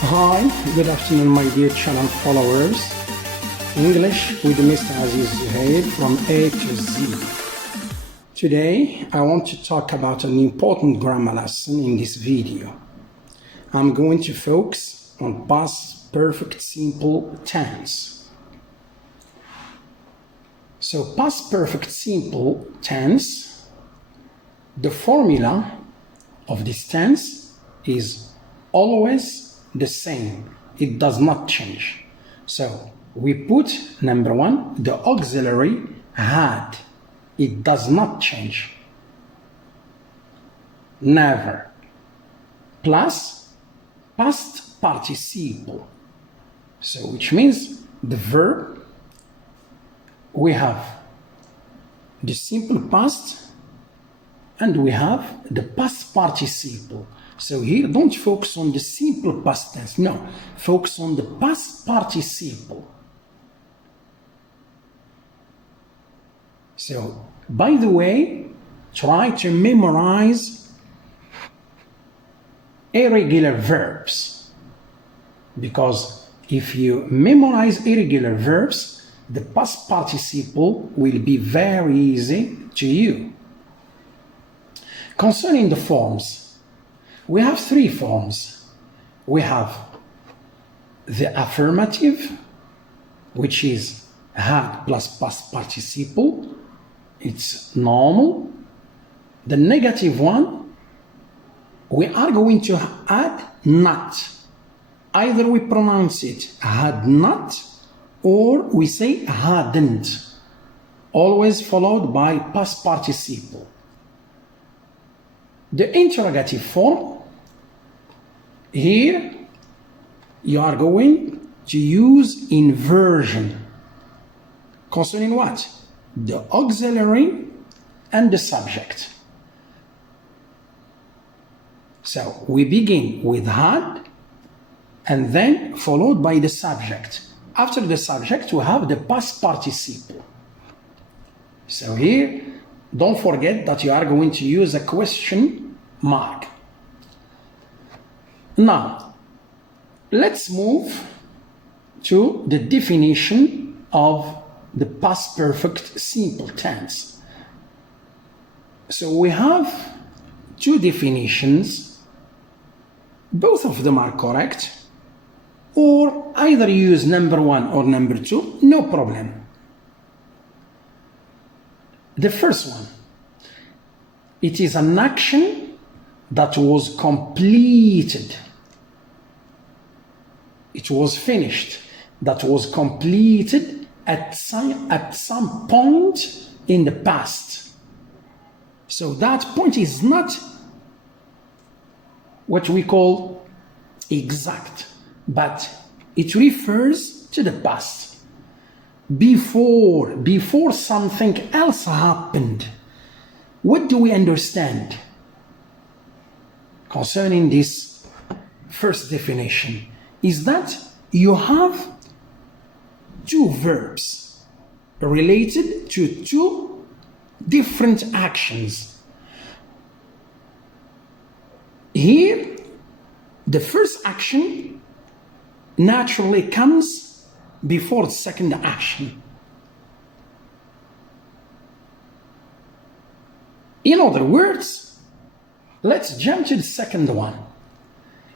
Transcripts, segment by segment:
Hi, good afternoon my dear channel followers. English with Mr. Aziz Zuhair from A to Z. Today I want to talk about an important grammar lesson in this video. I'm going to focus on past perfect simple tense. So past perfect simple tense, the formula of this tense is always the same. It does not change. So we put number one, the auxiliary had. It does not change. Never. Plus past participle. So which means the verb, we have the simple past and we have the past participle. So here, don't focus on the simple past tense. No, focus on the past participle. So, by the way, try to memorize irregular verbs. Because if you memorize irregular verbs, the past participle will be very easy to you. Concerning the forms, we have three forms. We have the affirmative, which is had plus past participle. It's normal. The negative one, we are going to add not. Either we pronounce it had not or we say hadn't. Always followed by past participle. The interrogative form, here you are going to use inversion. Concerning what? The auxiliary and the subject. So we begin with had and then followed by the subject. After the subject we have the past participle. So here, don't forget that you are going to use a question mark. Now, let's move to the definition of the past perfect simple tense. So we have two definitions. Both of them are correct. Or either use number one or number two, no problem. The first one, it is an action that was completed. It was finished. That was completed at some point in the past. So that point is not what we call exact, but it refers to the past. Before something else happened. What do we understand concerning this first definition? Is that you have two verbs related to two different actions. Here, the first action naturally comes before the second action. In other words, let's jump to the second one.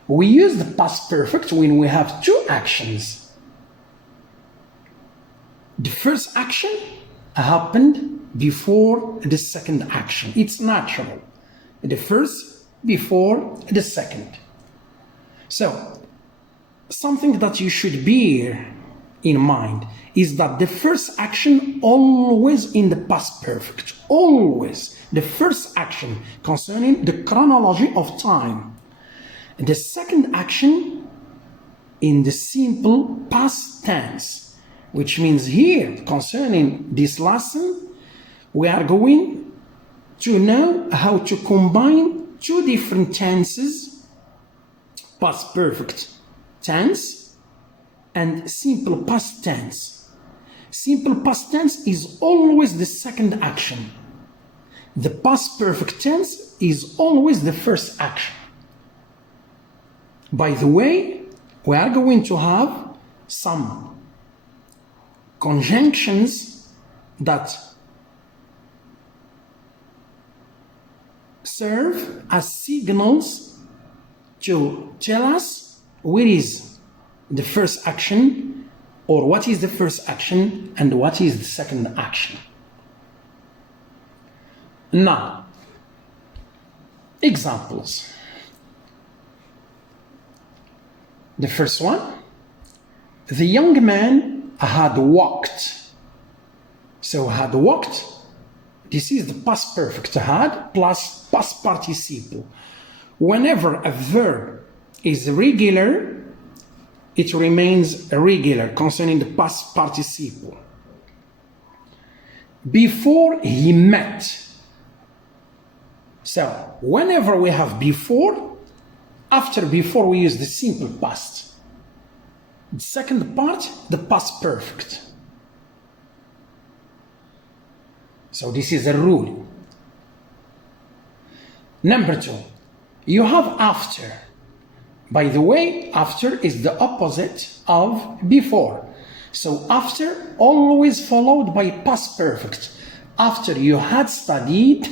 We use the past perfect when we have two actions. The first action happened before the second action. It's natural. The first before the second. So, something that you should bear in mind is that the first action always in the past perfect. Always. The first action concerning the chronology of time. The second action in the simple past tense, which means here, concerning this lesson, we are going to know how to combine two different tenses, past perfect tense and simple past tense. Simple past tense is always the second action. The past perfect tense is always the first action. By the way, we are going to have some conjunctions that serve as signals to tell us where is the first action, or what is the first action and what is the second action. Now, examples. The first one, the young man had walked. So had walked, this is the past perfect, had plus past participle. Whenever a verb is regular, it remains regular concerning the past participle. Before he met. So whenever we have before, after before we use the simple past. The second part, the past perfect. So this is a rule. Number 2, you have after. By the way, after is the opposite of before. So after always followed by past perfect. After you had studied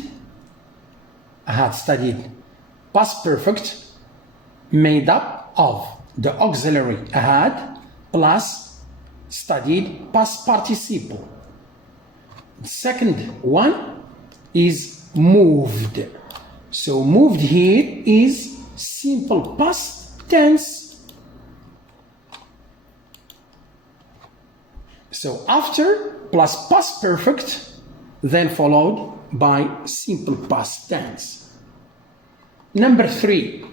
past perfect made up of the auxiliary had plus studied past participle. The second one is moved. So moved here is simple past tense. So after plus past perfect, then followed by simple past tense. Number 3,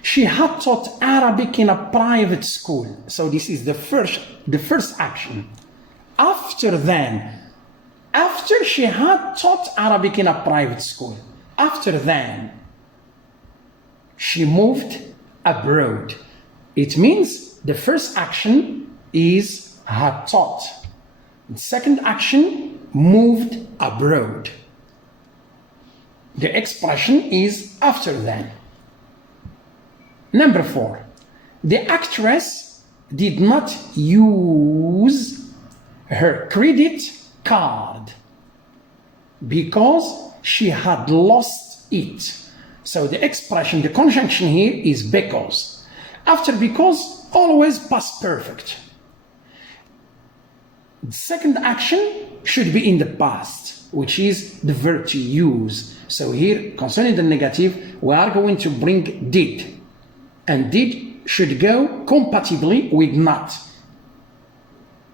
she had taught Arabic in a private school. So this is the first action. After she had taught Arabic in a private school. After then, she moved abroad. It means the first action is had taught. The second action, moved abroad. The expression is after then. Number 4, the actress did not use her credit card because she had lost it. So the expression, the conjunction here is because. After because, always past perfect. The second action should be in the past, which is the verb to use. So here, concerning the negative, we are going to bring did. And did should go compatibly with not.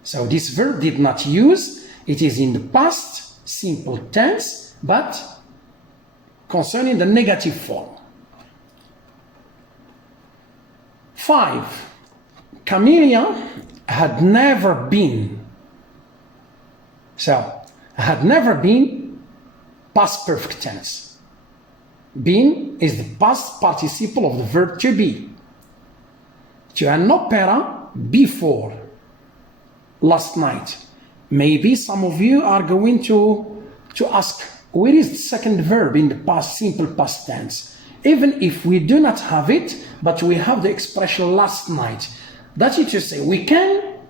So this verb did not use, it is in the past, simple tense, but concerning the negative form. 5. Camellia had never been. So, had never been past perfect tense. Been is the past participle of the verb to be. To an opera before last night. Maybe some of you are going to ask, where is the second verb in the past simple past tense? Even if we do not have it, but we have the expression last night. That is to say, we can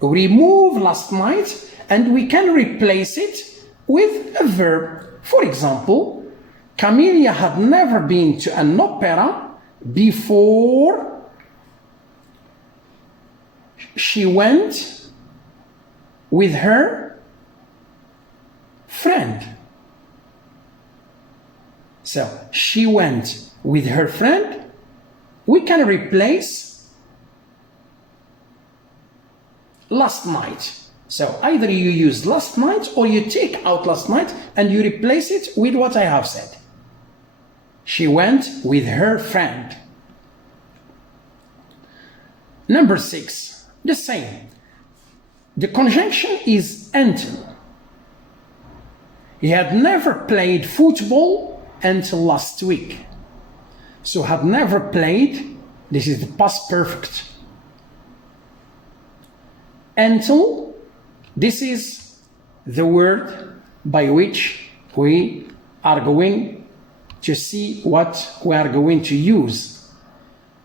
remove last night and we can replace it with a verb. For example, Camellia had never been to an opera before she went with her friend. So, she went with her friend. We can replace last night. So, either you use last night or you take out last night and you replace it with what I have said. She went with her friend. Number 6, the same. The conjunction is until. He had never played football until last week. So had never played, this is the past perfect. Until, this is the word by which we are going to see what we are going to use.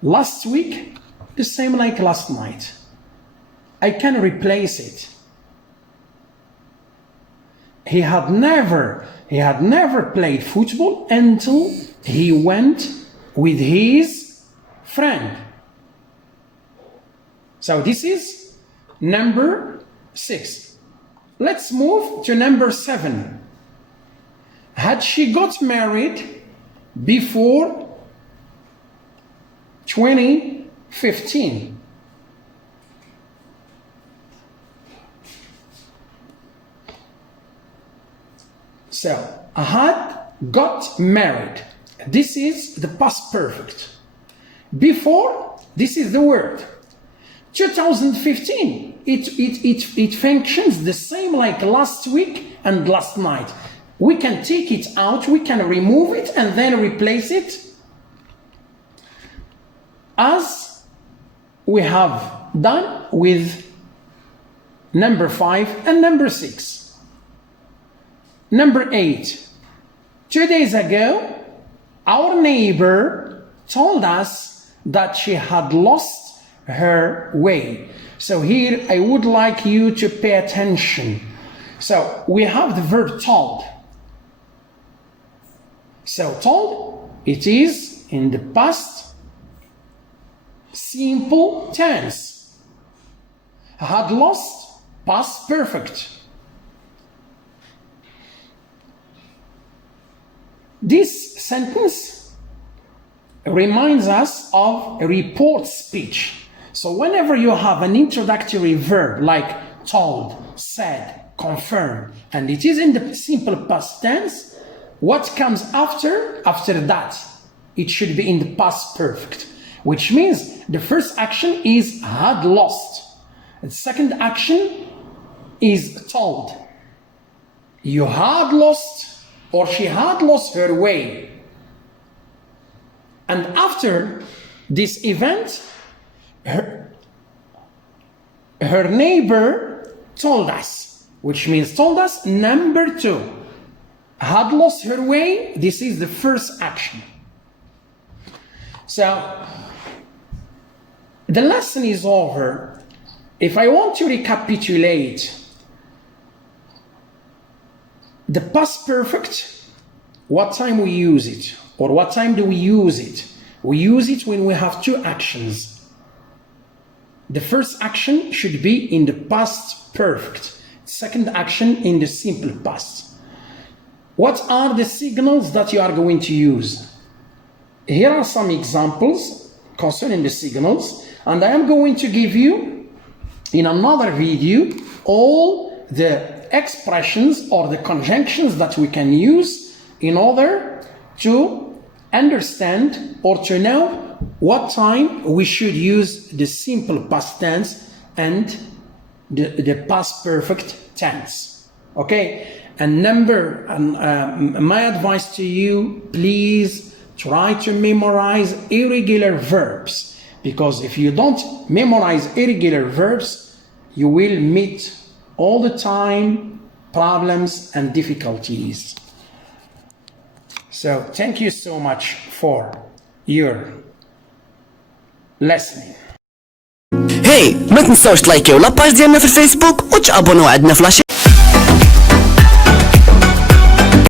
Last week, the same like last night. I can replace it. He had never played football until he went with his friend. So this is number 6. Let's move to number 7. Had she got married before 2015? So, had got married. This is the past perfect. Before, this is the word. 2015, it functions the same like last week and last night. We can take it out, we can remove it and then replace it as we have done with number 5 and number 6. Number 8. 2 days ago, our neighbor told us that she had lost her way. So here I would like you to pay attention. So we have the verb told. So told, it is in the past simple tense. Had lost, past perfect. This sentence reminds us of a report speech. So whenever you have an introductory verb like told, said, confirmed, and it is in the simple past tense, what comes after that? It should be in the past perfect, which means the first action is had lost. The second action is told. You had lost, or she had lost her way. And after this event, her neighbor told us, which means told us number 2. Had lost her way, this is the first action. So, the lesson is over. If I want to recapitulate, the past perfect, what time we use it? Or what time do we use it? We use it when we have 2 actions. The first action should be in the past perfect. Second action in the simple past. What are the signals that you are going to use? Here are some examples concerning the signals, and I am going to give you in another video all the expressions or the conjunctions that we can use in order to understand or to know what time we should use the simple past tense and the past perfect tense. Okay, and my advice to you, please try to memorize irregular verbs, because if you don't memorize irregular verbs, you will meet all the time problems and difficulties. So thank you so much for your listening. Hey, ما تنساوش تلايكيو لاباج ديالنا في الفيسبوك وتابوناو عندنا في